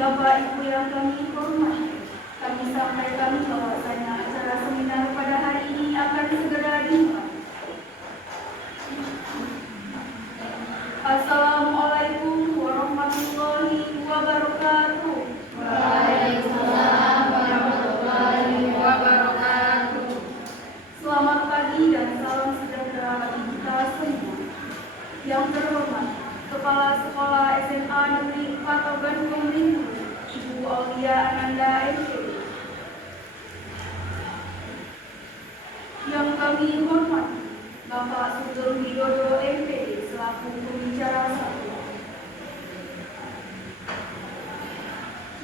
Bapak Ibu yang kami hormati, kami sampaikan bahwasanya acara seminar pada hari ini akan segera dimulai. Assalamualaikum warahmatullahi wabarakatuh. Waalaikumsalam warahmatullahi wabarakatuh. Selamat pagi dan salam sejahtera bagi kita semua. Yang terhormat, Kepala Sekolah SMA Negeri 4 Ogan Komering, Ibu Aulia Ananda MPD. Yang kami hormati, Bapak Sugeng Widodo MPD selaku pembicara satu.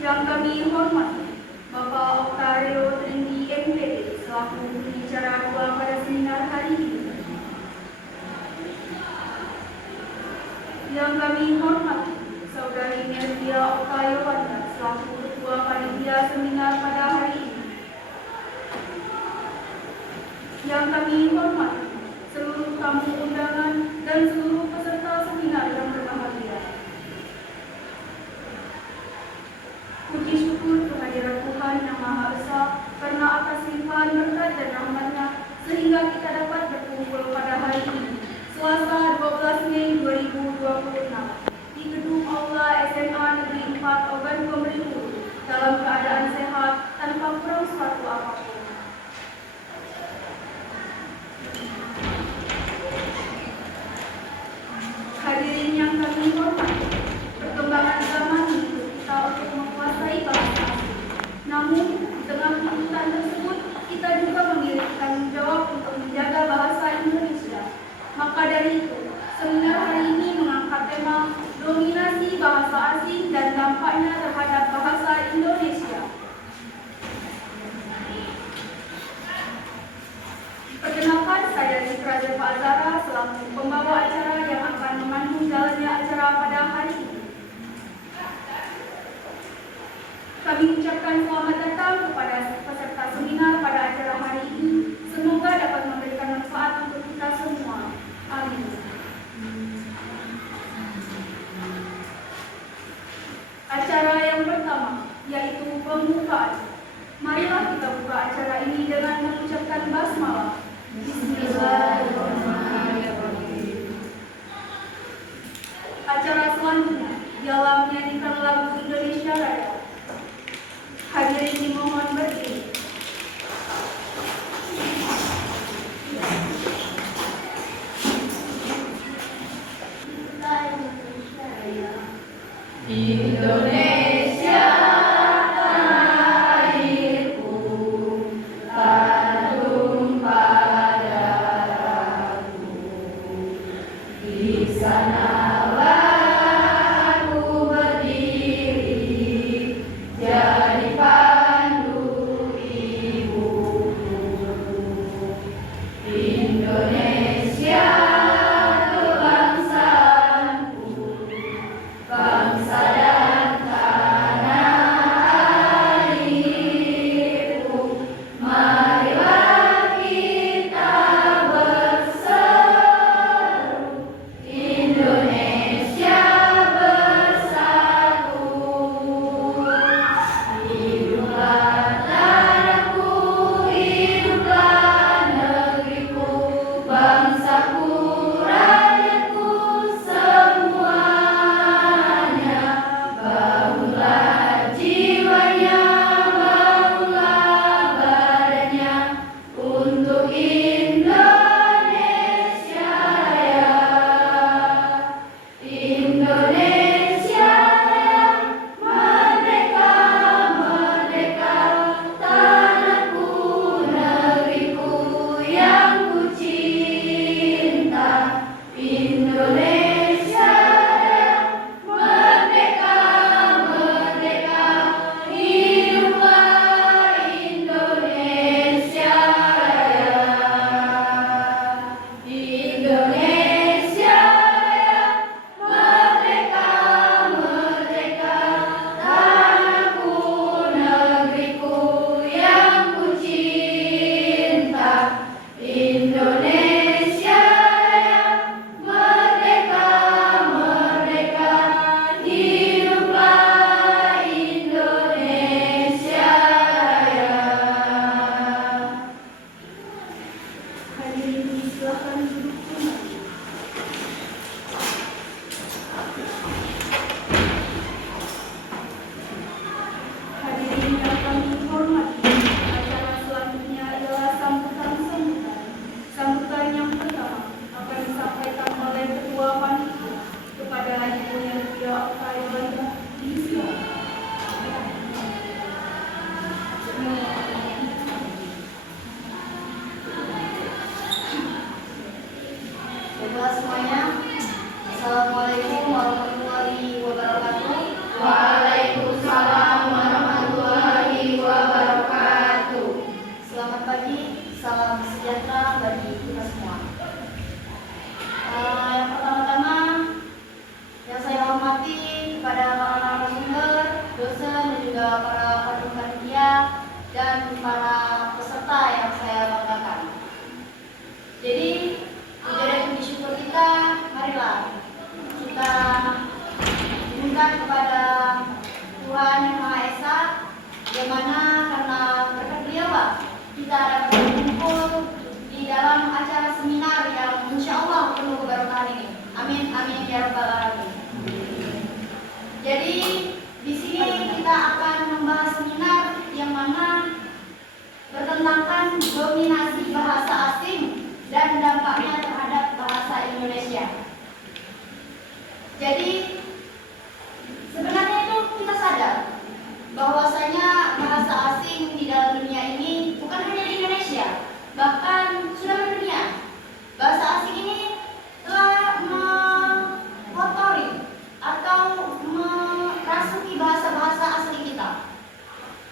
Yang kami hormati, Bapak Oktario Trindi MPD selaku pembicara dua pada seminar hari ini. Yang kami hormati, Saudari Nervia Oktayowanda selaku Ketua Panitia Seminar pada hari ini. Yang kami hormati, seluruh tamu undangan dan seluruh peserta seminar yang berbahagia. Puji syukur kehadiran Tuhan Yang Maha Esa karena atas limpahan berkat dan rahmat-Nya sehingga kita dapat berkumpul pada hari ini, Selasa 12 Mei 2026 di gedung Aula SMA Negeri 4 Ogan Komering dalam keadaan sehat tanpa kurang suatu apapun. Hadirin yang kami hormati, perkembangan zaman menuntut kita untuk menguasai bahasa asing. Namun, di tengah tuntutan tersebut, kita juga memiliki tanggung jawab untuk menjaga bahasa Indonesia. Maka dari itu, seminar hari ini mengangkat tema dominasi bahasa asing dan dampaknya terhadap bahasa Indonesia. Perkenalkan, saya Citra Zeva Azara selaku pembawa acara yang akan memandu jalannya acara pada hari ini. Kami ucapkan selamat datang kepada peserta seminar pada acara hari ini. Semoga dapat memberikan manfaat untuk kita semua. Amin. Acara yang pertama, yaitu pembukaan. Marilah kita buka acara ini dengan mengucapkan basmalah. Bismillahirrahmanirrahim. Acara selanjutnya ialah menyanyikan lagu Indonesia Raya. Hadirin dimohon berdiri. Indonesia tanah airku, tanah pada darahku. Di sanalah aku berdiri, jadi pandu ibuku. Indonesia kebangsaanku, bangsa dan tanah airku. Marilah kita berseru, Indonesia bersatu. Hiduplah tanahku, hiduplah negeriku, bangsaku, rakyatku semuanya. juga para panitia dan para peserta yang saya banggakan. Jadi, menjadi puji syukur kita, marilah kita minta kepada Tuhan Yang Maha Esa, yang mana karena berkat Beliau kita dapat berkumpul di dalam acara seminar yang insya Allah penuh keberkahan ini. Amin, amin ya rabbal alamin. Jadi di sini kita akan membahas seminar yang mana bertentangkan dominasi bahasa asing dan dampaknya terhadap bahasa Indonesia. Jadi sebenarnya itu kita sadar bahwasanya bahasa asing di dalam dunia ini bukan hanya di Indonesia, bahkan sudah mendunia. Bahasa asing ini telah mengotori atau merasuki bahasa-bahasa asli kita,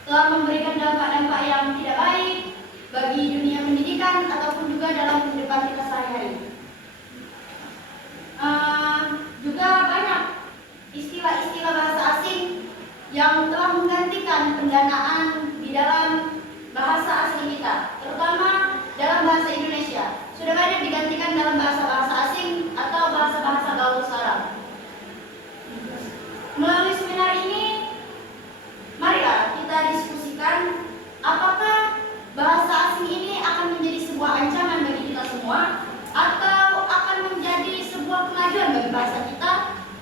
telah memberikan dampak-dampak yang tidak baik bagi dunia pendidikan ataupun juga dalam kehidupan kita sehari-hari. Juga banyak istilah-istilah bahasa asing yang telah menggantikan pendanaan di dalam bahasa asli kita, terutama dalam bahasa Indonesia. Sudah banyak digantikan dalam bahasa-bahasa asing atau bahasa-bahasa gaul sekarang. Melalui seminar ini, marilah kita diskusikan apakah bahasa asing ini akan menjadi sebuah ancaman bagi kita semua atau akan menjadi sebuah kemajuan bagi bahasa kita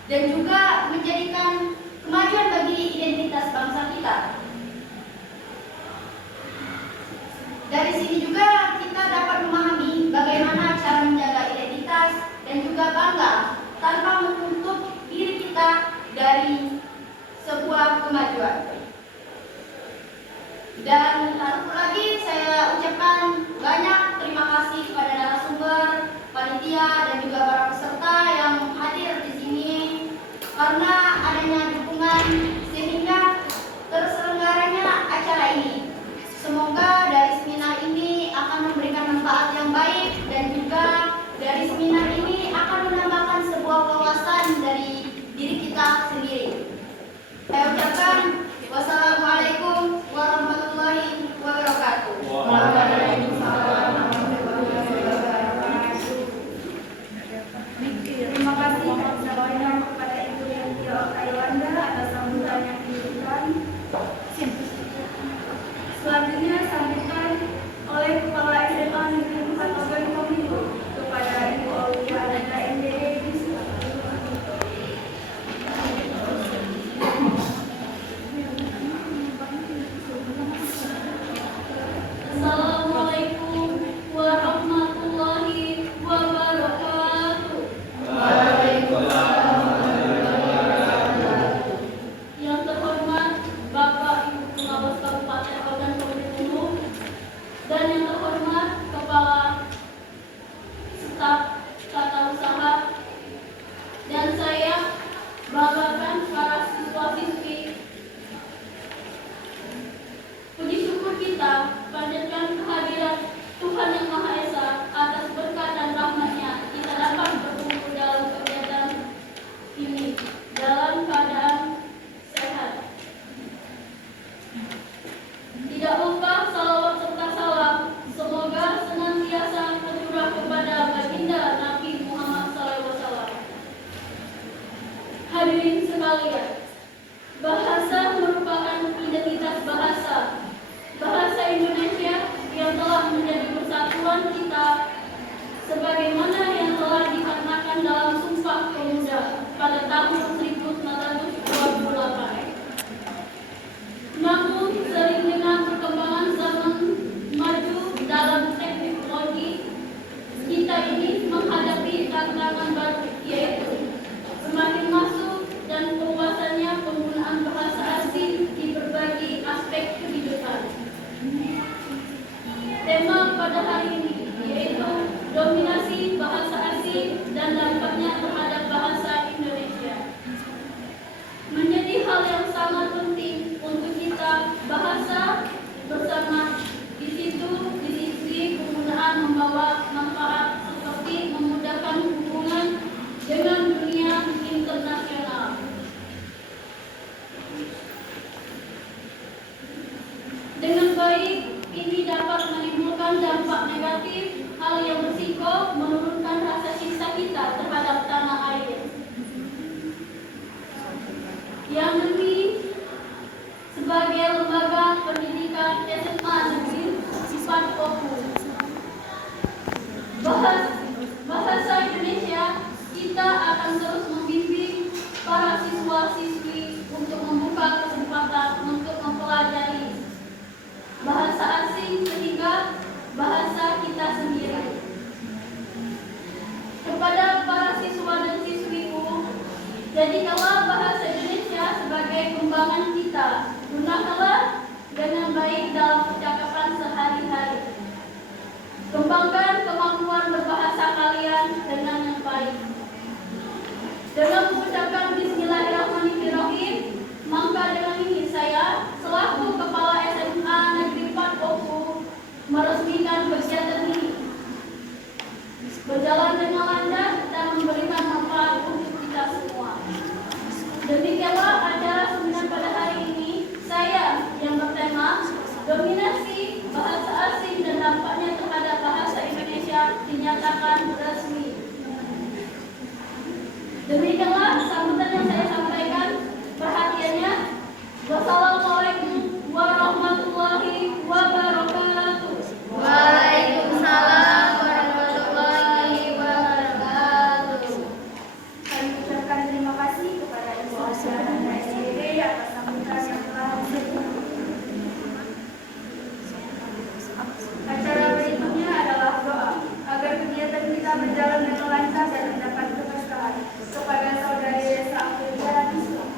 dan juga menjadikan kemajuan bagi identitas bangsa kita. Dari sini juga kita dapat memahami bagaimana cara menjaga identitas dan juga bangga tanpa menutup diri kita dari sebuah kemajuan. Dan satu lagi saya ucapkan banyak terima kasih kepada narasumber, panitia dan juga para peserta yang hadir di sini karena adanya dukungan sehingga terselenggaranya acara ini. Semoga dari seminar ini akan memberikan manfaat yang baik dan juga dari seminar ini akan menambahkan sebuah wawasan dari diri kita sendiri. Saya ucapkan wassalamualaikum warahmatullahi wabarakatuh. Waalaikumsalam. Terima kasih banyak kepada Ibu Yantia Kaiwanda atas sambutan yang diberikan. Selanjutnya sambutan oleh Kepala SMA Negeri 4 Ogan Kominfo kepada Ibu Aulia Ananda MDE. Assalamualaikum warahmatullahi wabarakatuh. Yang terhormat Bapak Ibu Pengawas Kabupaten Ogan Kominfo dan yang terhormat Kepala Staf Tata Usaha, dan saya banggakan para siswa-siswi. Puji syukur kita panjatkan kehadiran Tuhan Yang Maha Esa atas berkat dan rahmat-Nya kita dapat berkumpul dalam kegiatan ini dalam keadaan sehat. Tidak lupa salawat serta salam semoga senantiasa tercurah kepada baginda Nabi Muhammad SAW. Hadirin sekalian, bahasa merupakan identitas bahasa. Bahasa Indonesia yang telah menjadi persatuan kita sebagaimana yang telah dikatakan dalam Sumpah Pemuda pada tahun 1928. Namun sering dengan perkembangan zaman maju dalam teknologi, kita ini menghadapi tantangan baru, yaitu semakin masuk dan perluasannya penggunaan bahasa asing di berbagai aspek kehidupan. Tema pada hari ini yaitu dominasi bahasa asing dan dampaknya terhadap bahasa Indonesia. Menjadi hal yang sangat penting untuk kita bahasa bersama. Di sisi penggunaan membawa manfaat seperti memudahkan hubungan dengan dunia internasional. ini dapat menimbulkan dampak negatif, hal yang berisiko menurunkan rasa cinta kita terhadap tanah air. Yang demi sebagai lembaga pendidikan SMA Negeri 4 Oku. Bahasa Indonesia kita akan terus membimbing para siswa-siswi untuk membuka kesempatan untuk mempelajari bahasa asing sehingga bahasa kita sendiri. Kepada para siswa dan siswiku, jadikanlah bahasa Indonesia sebagai kembangan kita. Gunakanlah dengan baik dalam percakapan sehari-hari. Kembangkan kemampuan berbahasa kalian dengan yang baik. Dengan mengucapkan Bismillahirrahmanirrahim, maka dengan ini saya selaku Kepala SMA Negeri 4 Oku meresmikan kegiatan ini. Berjalan dengan lancar dan memberikan manfaat untuk kita semua. Demikianlah acara seminar pada hari ini. Saya yang bertema dominasi bahasa asing dan dampaknya terhadap bahasa Indonesia dinyatakan resmi. Demikianlah sambutan yang saya sampaikan. Perhatiannya, wassalamualaikum warahmatullahi wabarakatuh. Waalaikumsalam warahmatullahi wabarakatuh. Kami ucapkan terima kasih kepada Ibu Asya dan SDB atas sambutan yang telah disebut. Acara berikutnya adalah doa agar kegiatan kita berjalan dengan lancar dan mendapat keberkahan. Kepada saudari Desa Aprilia Islam.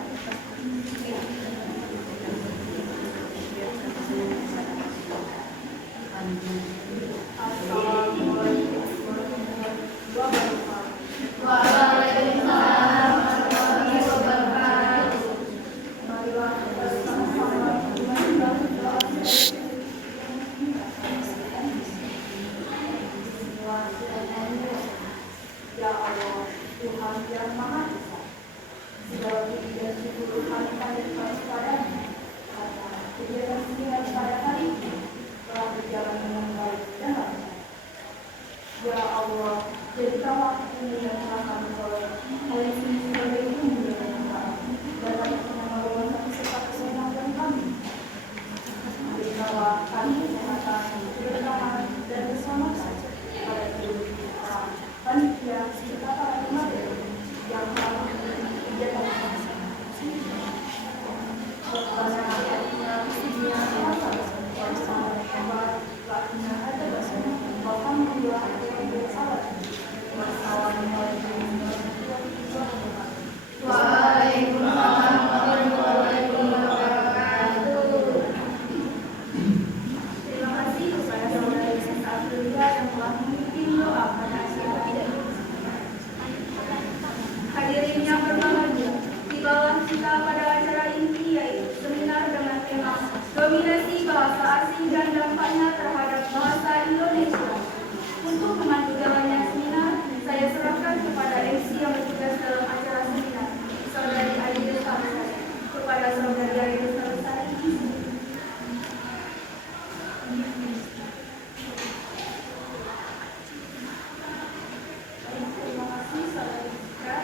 Waalaikumsalam warahmatullahi wabarakatuh. Marilah kita sama-sama membaca doa. Ya Allah, Tuhan yang Maha Esa, segala puji dan syukur kami panjatkan kepadamu karena kegiatan seminar pada hari ini telah berjalan dengan baik dan lancar. Ya Allah, jadikanlah ini yang telah kami peroleh hari ini sebagai bumbu yang manfaat dan dapat menambah kami serta kesenangan kami. Berikanlah kami kesehatan, keberkahan dan bersama saja pada hidup kita, panitia serta para pemateri yang telah mengikuti kegiatan bersama. Kepada hatinya, dunia rasa bersama hebat, lakinya ada bersama. Alhamdulillah, Waalaikumsalam warahmatullahi wabarakatuh. Terima kasih kepada saudari Desa Aprilia yang telah memimpin doa pada acara ini. Hadirin yang berbahagia, tibalah kita pada acara ini yaitu seminar dengan tema dominasi bahasa asing dan dampaknya terhadap bahasa Indonesia. Untuk memandu jalannya seminar, saya serahkan kepada MC yang bertugas dalam acara seminar, saudari Aida Lestari. Kepada saudari Aida Lestari. Terima kasih saudari Citra.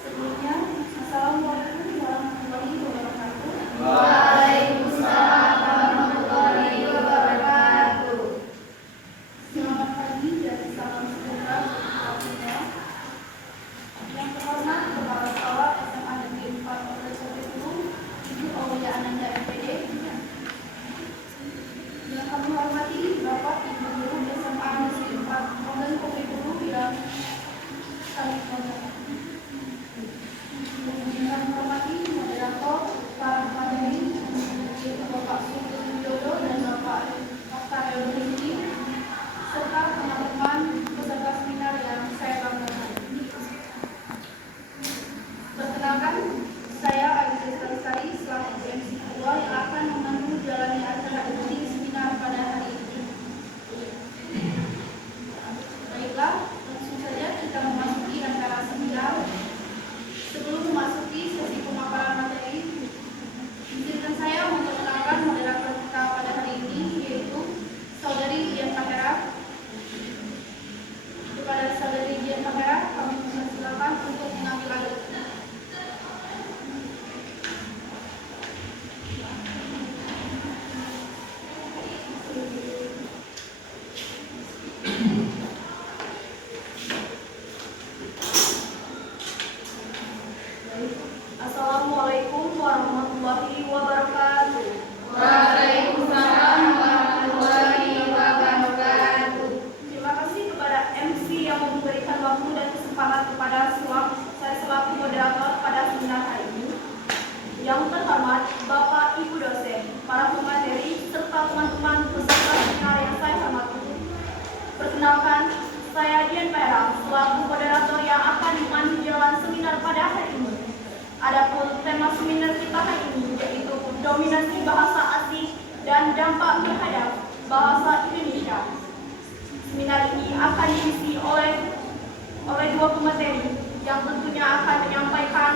Sebelumnya, Assalamualaikum warahmatullahi wabarakatuh. Waalaikumsalam warahmatullahi wabarakatuh. Selamat pagi dan salam sejahtera untuk kita semua. Yang terhormat Kepala Sekolah SMA Negeri 4 Yang terhormat Bapak Ibu dosen, para pemateri, serta teman-teman peserta seminar yang saya hormati. Perkenalkan, saya Dian Pera, selaku moderator yang akan memandu jalan seminar pada hari ini. Adapun tema seminar kita hari ini yaitu dominasi bahasa asing dan dampak terhadap bahasa Indonesia. Seminar ini akan diisi oleh dua pemateri yang tentunya akan menyampaikan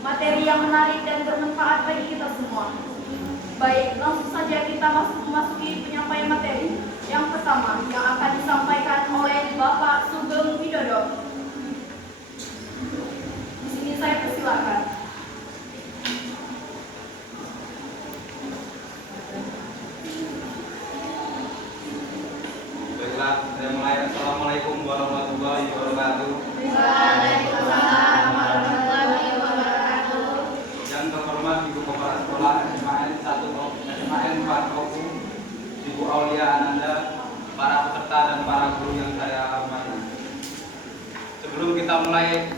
materi yang menarik dan bermanfaat bagi kita semua. Baik, langsung saja kita memasuki penyampaian materi. Yang pertama yang akan disampaikan oleh Bapak Sugeng Widodo. Di sini saya persilakan. Baiklah, saya mulai. Assalamualaikum warahmatullahi wabarakatuh. Waalaikumsalam warahmatullahi wabarakatuh. Yang terhormat Ibu Kepala Sekolah SMAN 4 Kopu, Ibu Aulia Ananda, para peserta dan para guru yang saya hormati. Sebelum kita mulai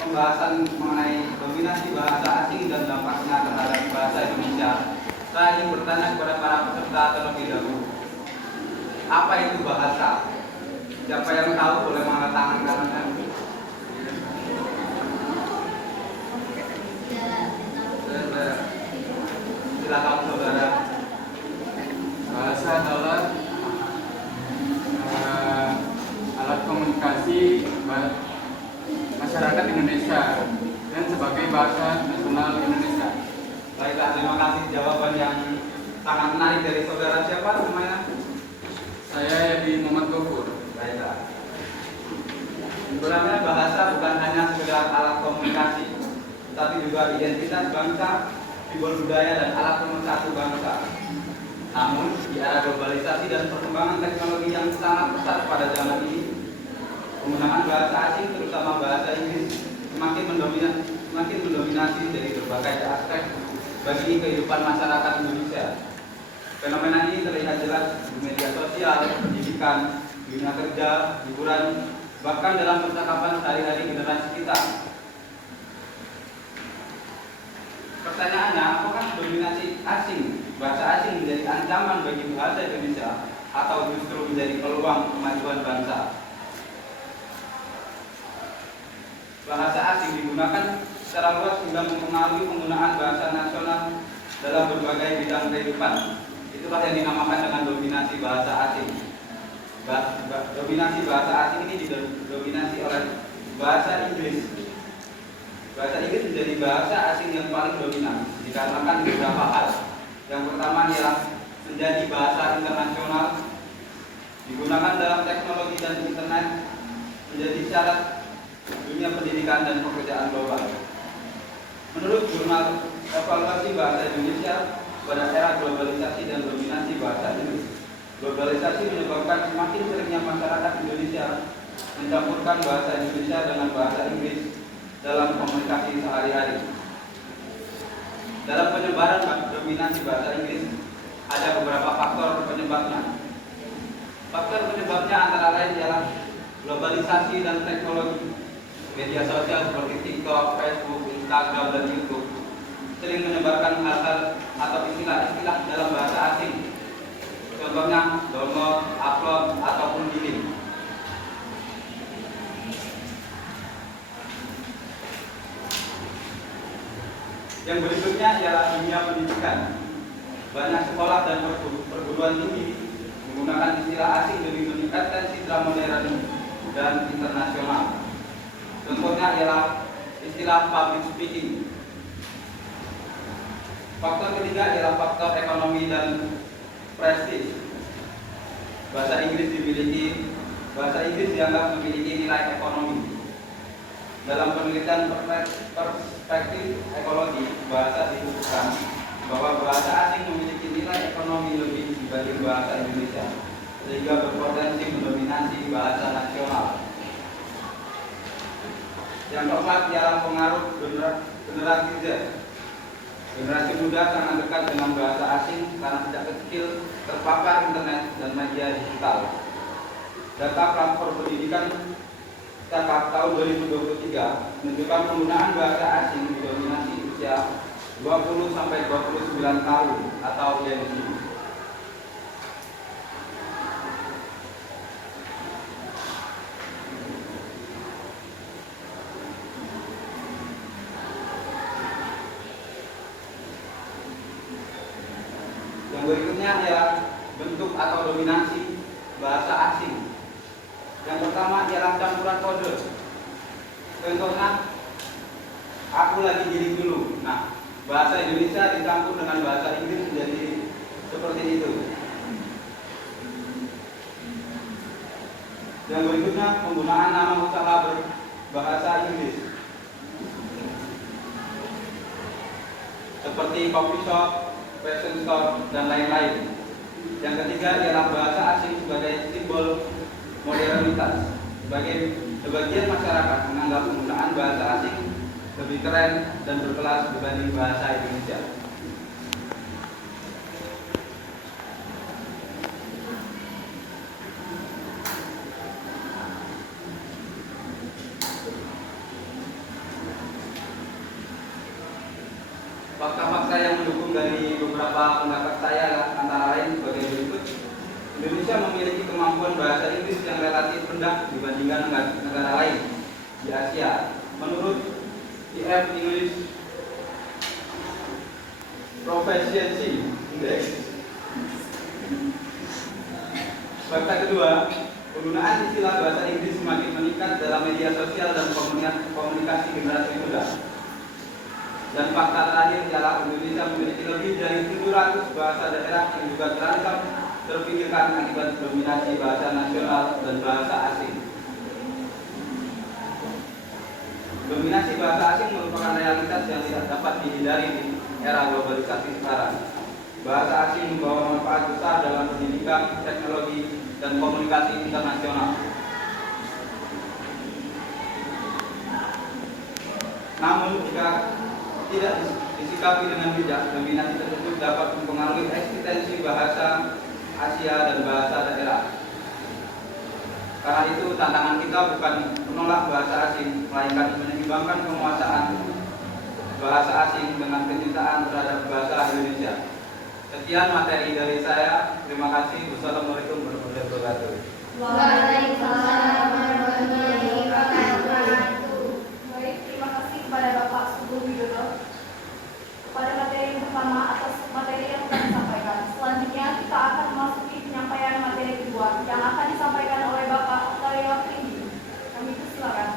pembahasan mengenai dominasi bahasa asing dan dampaknya terhadap bahasa Indonesia, saya ingin bertanya kepada para peserta terlebih dahulu. Apa itu bahasa? Siapa yang tahu boleh mengangkat tangan kanan? Silakan saudara. Bahasa adalah alat komunikasi masyarakat Indonesia dan sebagai bahasa nasional Indonesia. Baiklah, terima kasih jawaban yang sangat menarik dari saudara. Siapa namanya? Saya Yadi Muhammad Gofur. Baiklah. Sebenarnya bahasa bukan hanya sekedar alat komunikasi, tapi juga identitas bangsa, simbol budaya dan alat pemersatu bangsa. Namun, di era globalisasi dan perkembangan teknologi yang sangat pesat pada zaman ini, penggunaan bahasa asing, terutama bahasa Inggris, semakin mendominasi dari berbagai aspek bagi kehidupan masyarakat Indonesia. Fenomena ini terlihat jelas di media sosial, pendidikan, dunia kerja, hiburan, bahkan dalam percakapan sehari-hari generasi kita. Pertanyaannya, apakah dominasi asing, bahasa asing menjadi ancaman bagi bahasa Indonesia atau justru menjadi peluang kemajuan bangsa? Bahasa asing digunakan secara luas hingga mempengaruhi penggunaan bahasa nasional dalam berbagai bidang kehidupan. Itulah yang dinamakan dengan dominasi bahasa asing. Dominasi bahasa asing ini didominasi oleh bahasa Inggris. Bahasa Inggris menjadi bahasa asing yang paling dominan dikarenakan beberapa hal. Yang pertama ialah menjadi bahasa internasional, digunakan dalam teknologi dan internet, menjadi syarat dunia pendidikan dan pekerjaan global. Menurut jurnal evaluasi bahasa Indonesia pada era globalisasi dan dominasi bahasa Inggris, globalisasi menyebabkan semakin seringnya masyarakat Indonesia mencampurkan bahasa Indonesia dengan bahasa Inggris dalam komunikasi sehari-hari. Dalam penyebaran dominasi bahasa Inggris, ada beberapa faktor penyebabnya. Faktor penyebabnya antara lain ialah globalisasi dan teknologi. Media sosial seperti TikTok, Facebook, Instagram, dan YouTube sering menyebarkan hal-hal atau istilah-istilah dalam bahasa asing. Contohnya download, upload, ataupun delete. Yang berikutnya ialah dunia pendidikan. Banyak sekolah dan perguruan tinggi menggunakan istilah asing demi meningkatkan citra modern dan internasional. Contohnya ialah istilah public speaking. Faktor ketiga ialah faktor ekonomi dan prestis. Bahasa Inggris dianggap memiliki nilai ekonomi. Dalam penelitian perspektif ekologi, bahasa disebutkan bahwa bahasa asing memiliki nilai ekonomi lebih dibanding bahasa Indonesia, sehingga berpotensi mendominasi bahasa nasional. Yang keempat ialah pengaruh generasi Z. Generasi muda sangat dekat dengan bahasa asing karena sejak kecil terpapar internet dan media digital. Data platform pendidikan Cakap tahun 2023 menunjukkan penggunaan bahasa asing didominasi usia 20 sampai 29 tahun atau Gen Z. Yang berikutnya adalah bentuk atau dominasi bahasa asing. Yang pertama ialah campuran kode. Contohnya, aku lagi diri dulu. Nah, bahasa Indonesia dicampur dengan bahasa Inggris menjadi seperti itu. Yang berikutnya penggunaan nama usaha berbahasa Inggris, seperti coffee shop, fashion store, dan lain-lain. Yang ketiga ialah bahasa asing sebagai simbol modernitas. Sebagian masyarakat menganggap penggunaan bahasa asing lebih keren dan berkelas dibanding bahasa Indonesia. Fakta-fakta yang mendukung dari beberapa pendapat saya antara lain sebagai berikut. Indonesia memiliki kemampuan bahasa Inggris yang relatif rendah dibandingkan negara lain di Asia. Menurut IF English Proficiency Index. Fakta kedua, penggunaan istilah bahasa Inggris semakin meningkat dalam media sosial dan komunikasi generasi muda. Dan fakta terakhir ialah Indonesia memiliki lebih dari 700 bahasa daerah yang juga terancam terpikirkan akibat dominasi bahasa nasional dan bahasa asing. Dominasi bahasa asing merupakan realitas yang tidak dapat dihindari di era globalisasi sekarang. Bahasa asing membawa manfaat besar dalam pendidikan, teknologi, dan komunikasi internasional. Namun jika tidak disikapi dengan bijak, dominasi tersebut dapat mempengaruhi eksistensi bahasa Asia dan bahasa daerah. Karena itu tantangan kita bukan menolak bahasa asing, melainkan menyeimbangkan penguasaan bahasa asing dengan kecintaan terhadap bahasa Indonesia. Sekian materi dari saya. Terima kasih. Wassalamualaikum warahmatullahi wabarakatuh. Waalaikumsalam warahmatullahi wabarakatuh. Baik, terima kasih kepada Bapak Sugeng Widodo pada materi yang pertama atas materi yang telah disampaikan. Selanjutnya kita akan memasuki penyampaian materi kedua yang akan disampaikan oleh Bapak Octavio Tinggi. Kami persilakan.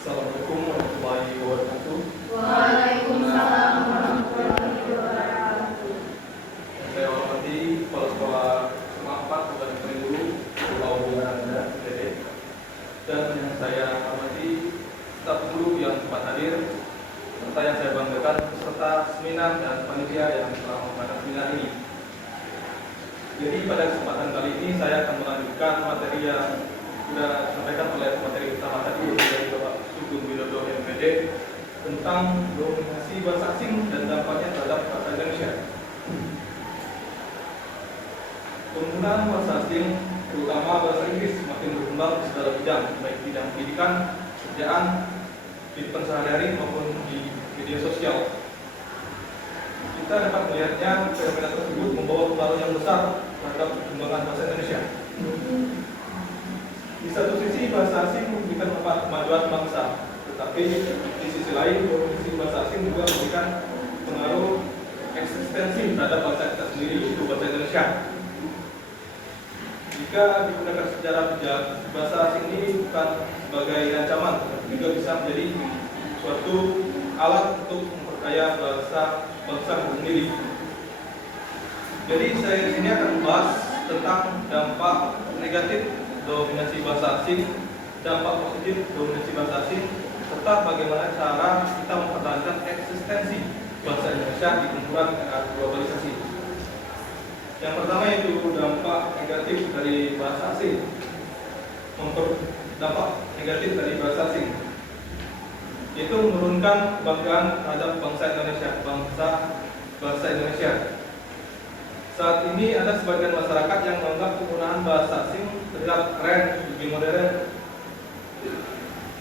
Assalamualaikum warahmatullahi wabarakatuh. Waalaikumsalam warahmatullahi wabarakatuh. Saya hormati Kepala Sekolah SMA 4 Kabupaten Pekanbaru, Pulau Bulananda, NTT. Dan yang saya hormati staf guru yang sempat hadir, serta yang saya banggakan peserta seminar dan panitia yang telah mengadakan seminar ini. Jadi pada kesempatan kali ini saya akan melanjutkan materi yang sudah disampaikan oleh materi utama tadi dari Bapak Sugeng Widodo MPD tentang dominasi bahasa asing dan dampaknya terhadap bahasa Indonesia. Penggunaan bahasa asing, terutama bahasa Inggris, semakin berkembang di segala bidang, baik bidang pendidikan, kerjaan, kehidupan sehari-hari maupun di media sosial. Kita dapat melihatnya fenomena tersebut membawa pengaruh yang besar terhadap perkembangan bahasa Indonesia. Di satu sisi bahasa asing memberikan kemajuan bangsa, tetapi di sisi lain dominasi bahasa asing juga memberikan pengaruh eksistensi terhadap bangsa kita sendiri, yaitu bahasa Indonesia. Jika digunakan secara bijak, bahasa asing ini bukan sebagai ancaman, tetapi juga bisa menjadi suatu alat untuk memperkaya bangsa itu sendiri. Jadi saya di sini akan membahas tentang dampak negatif dominasi bahasa asing, dampak positif dominasi bahasa asing, serta bagaimana cara kita mempertahankan eksistensi bahasa Indonesia di kumpulan era globalisasi. Yang pertama yaitu dampak negatif dari bahasa asing. Dampak negatif dari bahasa asing yaitu menurunkan kebanggaan terhadap bangsa Indonesia. Saat ini ada sebagian masyarakat yang menganggap penggunaan bahasa asing terlihat keren, lebih modern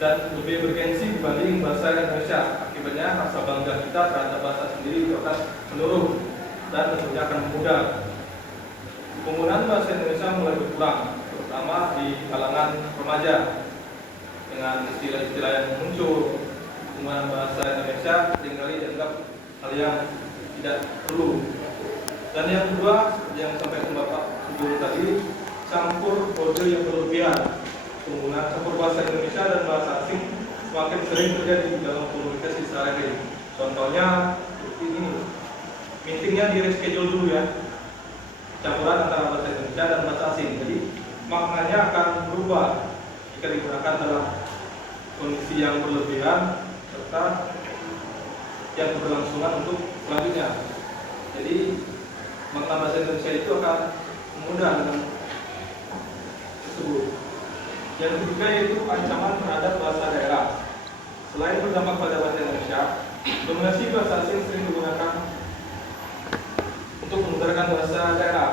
dan lebih bergengsi dibanding bahasa Indonesia. Akibatnya rasa bangga kita terhadap bahasa sendiri itu akan menurun dan tentunya akan memudar. Penggunaan bahasa Indonesia mulai berkurang, terutama di kalangan remaja. Dengan istilah-istilah yang muncul, penggunaan bahasa Indonesia seringkali dianggap hal yang tidak perlu. Dan yang kedua, yang sampaikan Bapak sebelum tadi, campur kode yang berlebihan. Penggunaan campur bahasa Indonesia dan bahasa asing semakin sering terjadi dalam komunikasi sehari-hari. Contohnya seperti ini, meetingnya di reschedule dulu ya, campuran antara bahasa Indonesia dan bahasa asing. Jadi maknanya akan berubah jika digunakan dalam kondisi yang berlebihan serta yang berlangsungan untuk selanjutnya. Jadi makna bahasa Indonesia itu akan mudah dengan tersebut. Yang ketiga yaitu ancaman terhadap bahasa daerah. Selain berdampak pada bahasa Indonesia, dominasi bahasa asing sering digunakan untuk menggunakan bahasa daerah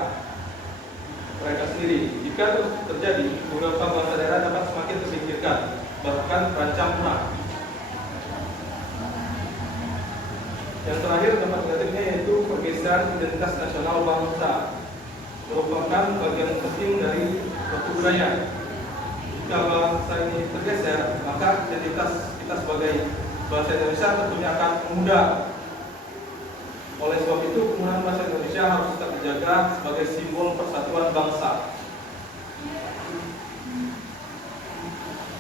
mereka sendiri. Jika terus terjadi, beberapa bahasa daerah dapat semakin tersingkirkan, bahkan terancam punah. Yang terakhir dampak negatifnya yaitu pergeseran identitas nasional bangsa, merupakan bagian penting dari suatu budaya. Jika bangsa ini tergeser, maka identitas kita sebagai bahasa Indonesia tentunya akan memudar. Oleh sebab itu, penggunaan bahasa Indonesia harus tetap dijaga sebagai simbol persatuan bangsa.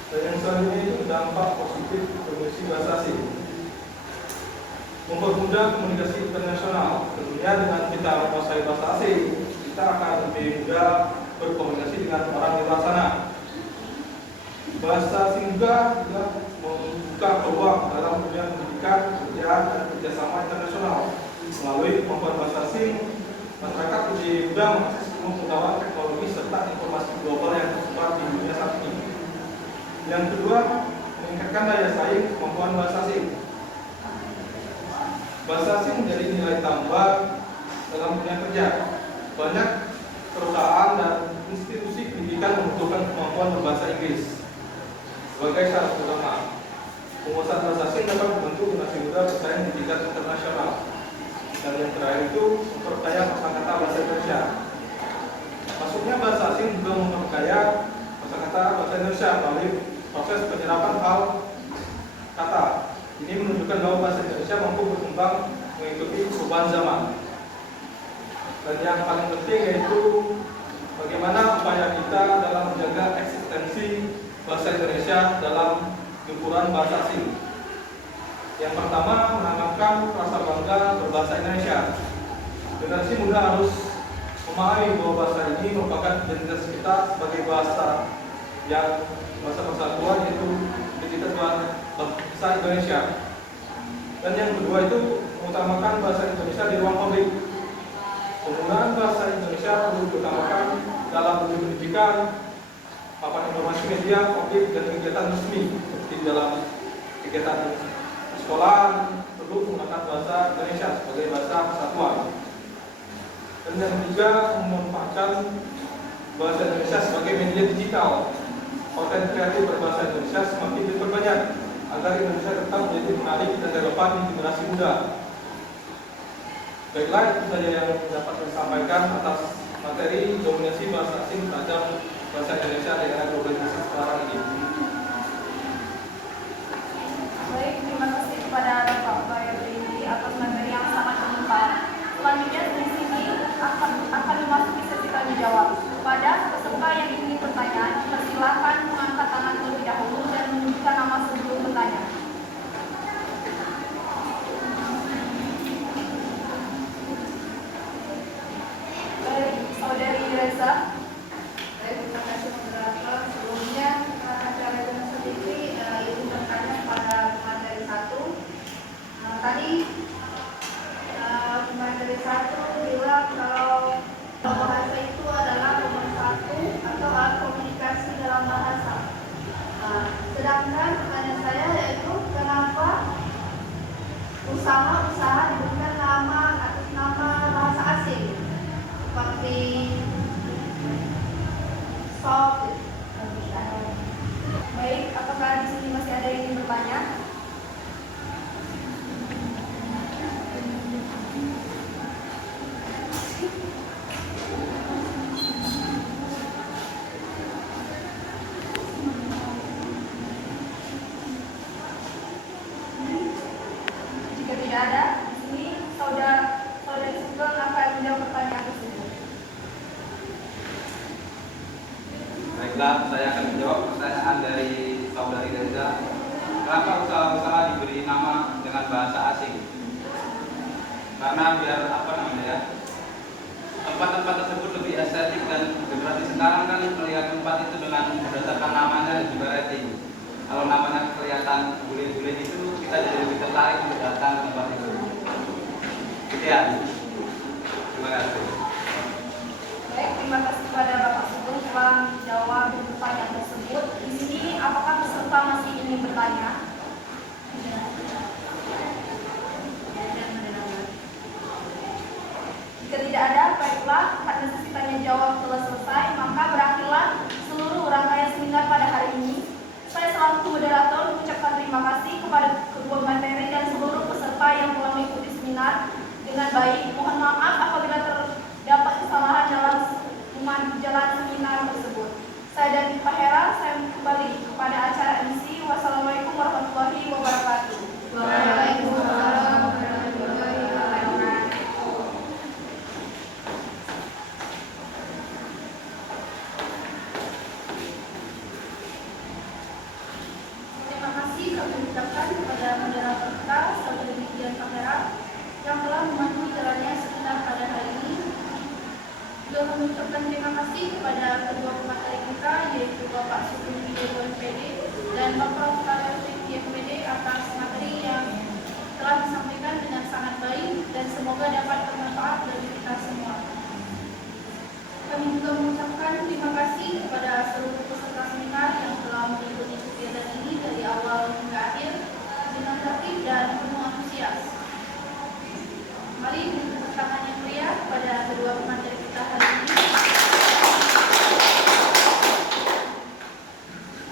Dan yang selanjutnya itu dampak positif dominasi bahasa asing. Mempermudah komunikasi internasional. Tentunya dengan kita menguasai bahasa asing, kita akan lebih mudah berkomunikasi dengan orang di luar sana. Bahasa asing juga membuka peluang dalam dunia pendidikan, pekerjaan, dan kerjasama internasional. Melalui kemampuan bahasa asing, masyarakat lebih mudah mengakses semua pengetahuan teknologi serta informasi global yang tersebar di dunia saat ini. Yang kedua, meningkatkan daya saing kemampuan bahasa asing. Bahasa asing menjadi nilai tambah dalam dunia kerja. Banyak perusahaan dan institusi pendidikan membutuhkan kemampuan berbahasa Inggris sebagai syarat utama. Penguasaan bahasa asing dapat membantu generasi muda bersaing di tingkat internasional. Dan yang terakhir itu memperkaya kosakata bahasa Indonesia. Masuknya bahasa asing juga memperkaya kosakata bahasa Indonesia melalui proses penyerapan hal kata. Ini menunjukkan bahwa bahasa Indonesia mampu berkembang mengikuti perubahan zaman. Dan yang paling penting yaitu bagaimana upaya kita dalam menjaga eksistensi bahasa Indonesia dalam gempuran bahasa asing. Yang pertama, menanamkan rasa bangga berbahasa Indonesia. Generasi muda harus memahami bahwa bahasa ini merupakan identitas kita sebagai bahasa yang bahasa persatuan, yaitu identitas bahasa Indonesia. Dan yang kedua itu mengutamakan bahasa Indonesia di ruang publik. Penggunaan bahasa Indonesia perlu diutamakan dalam dunia pendidikan, papan informasi media, publik, dan kegiatan resmi seperti dalam kegiatan sekolah perlu menggunakan bahasa Indonesia sebagai bahasa persatuan. Dan yang ketiga, memanfaatkan bahasa Indonesia sebagai media digital. Konten kreatif berbahasa Indonesia semakin diperbanyak agar Indonesia tetap menjadi menarik dan relevan di generasi muda. Baiklah, itu saja yang dapat saya sampaikan atas materi dominasi bahasa asing terhadap bahasa Indonesia di era globalisasi sekarang ini. Baik, terima kasih kepada Bapak Bayardi atas materi yang sangat lengkap. Selanjutnya di sini akan memasuki sesi tanya jawab. Pada peserta yang ingin bertanya, persilakan mengangkat tangan terlebih dahulu dan menunjukkan nama sebelum bertanya. Baik, Saudari Reza. Baik, terima kasih moderator. Sebelumnya acara ini sendiri ibu bertanya pada materi 1. Tadi materi 1 bilang kalau bahasa itu adalah nomor 1 atau alat komunikasi dalam bahasa. Sedangkan pertanyaan saya yaitu kenapa usaha diberikan nama atas nama bahasa asing seperti Baik, bertanya. Jika tidak ada, di sini saudari Sugeng akan menjawab pertanyaan tersebut. Baiklah, saya akan menjawab pertanyaan dari saudari Reza. Kenapa usaha-usaha diberi nama dengan bahasa asing? Karena biar tempat-tempat tersebut lebih estetik, dan generasi sekarang kan melihat tempat itu dengan berdasarkan namanya dan juga rating. Kalau namanya kelihatan bule-bule itu, kita jadi lebih tertarik untuk datang ke tempat itu. Gitu ya. Terima kasih. Baik, terima kasih kepada Bapak Sugeng telah menjawab pertanyaan tersebut. Di sini apakah peserta masih ingin bertanya? Jika tidak ada, baiklah, karena sesi tanya jawab telah selesai, maka berakhirlah seluruh rangkaian seminar pada hari ini. Saya selaku moderator mengucapkan terima kasih kepada kedua materi dan seluruh peserta yang telah mengikuti seminar dengan baik. Mohon maaf apabila terdapat kesalahan dalam jalan seminar tersebut. Saya dan Pak Hera, saya kembali kepada acara MC. Wassalamualaikum warahmatullahi wabarakatuh. Waalaikumsalam warahmatullahi wabarakatuh. Terima kasih kami ucapkan kepada moderator kita, Saudari Dian Pak Hera, yang telah membantu jalannya seminar pada hari ini. Juga kami ucapkan terima kasih kepada kedua pemateri kita, yaitu Bapak Sugeng Widodo MPD dan Bapak Kalefik MPD atas materi yang telah disampaikan dengan sangat baik dan semoga dapat bermanfaat bagi kita semua. Kami juga mengucapkan terima kasih kepada seluruh peserta seminar yang telah mengikuti kegiatan ini dari awal hingga akhir dengan tertib dan penuh antusias. Mari tepuk tangan yang meriah pada kedua pemateri kita hari ini.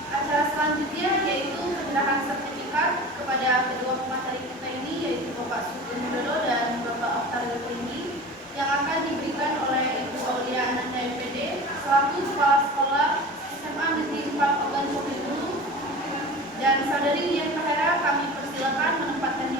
Acara selanjutnya yaitu penyerahan sertifikat kepada kedua pemateri kita ini, yaitu Bapak Sugeng Widodo dan Bapak Octavio Prindi, yang akan diberikan oleh Ibu Aulia Ananda MPD selaku Kepala Sekolah SMA Negeri 4 Ogan Komering Ulu, dan Saudari Dian Pak Hera kami persilakan menempatkan